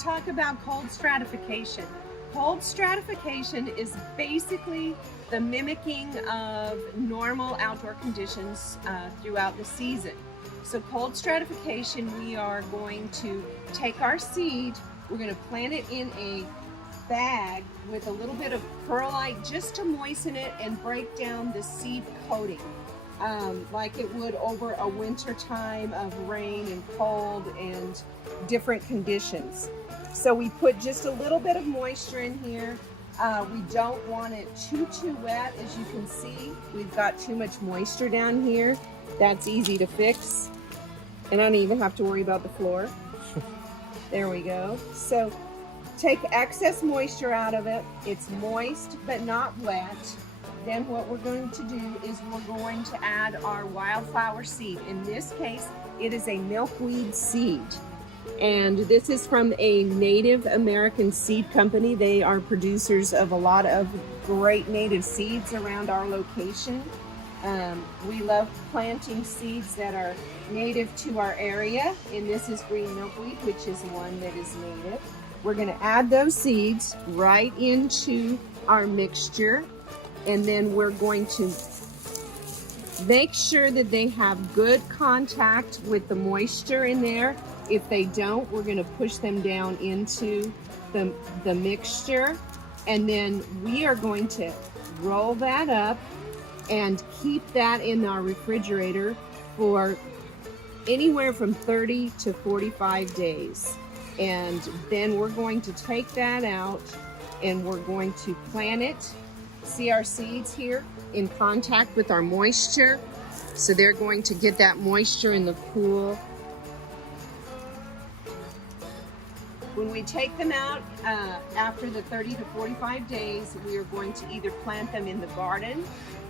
talk about cold stratification. Cold stratification is basically the mimicking of normal outdoor conditions throughout the season. So cold stratification, we are going to take our seed, we're going to plant it in a bag with a little bit of perlite just to moisten it and break down the seed coating. Like it would over a winter time of rain and cold and different conditions. So we put just a little bit of moisture in here. We don't want it too wet. As you can see, we've got too much moisture down here. That's easy to fix. And I don't even have to worry about the floor. There we go. So take excess moisture out of it. It's moist but not wet. Then what we're going to do is we're going to add our wildflower seed. In this case, it is a milkweed seed. And this is from a Native American seed company. They are producers of a lot of great native seeds around our location. We love planting seeds that are native to our area. And this is green milkweed, which is one that is native. We're going to add those seeds right into our mixture. And then we're going to make sure that they have good contact with the moisture in there. If they don't, we're going to push them down into the mixture. And then we are going to roll that up and keep that in our refrigerator for anywhere from 30 to 45 days. And then we're going to take that out and we're going to plant it. See our seeds here in contact with our moisture. So they're going to get that moisture in the cool. When we take them out after the 30 to 45 days, we are going to either plant them in the garden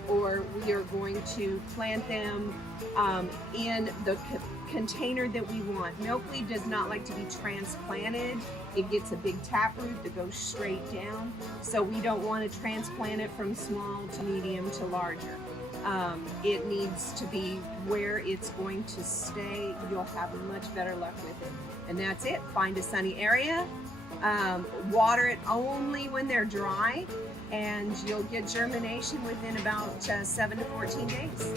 or we are going to plant them in the container that we want. Milkweed does not like to be transplanted. It gets a big taproot that goes straight down. So we don't want to transplant it from small to medium to larger. It needs to be where it's going to stay. You'll have much better luck with it. And that's it. Find a sunny area. Water it only when they're dry, and you'll get germination within about 7 to 14 days.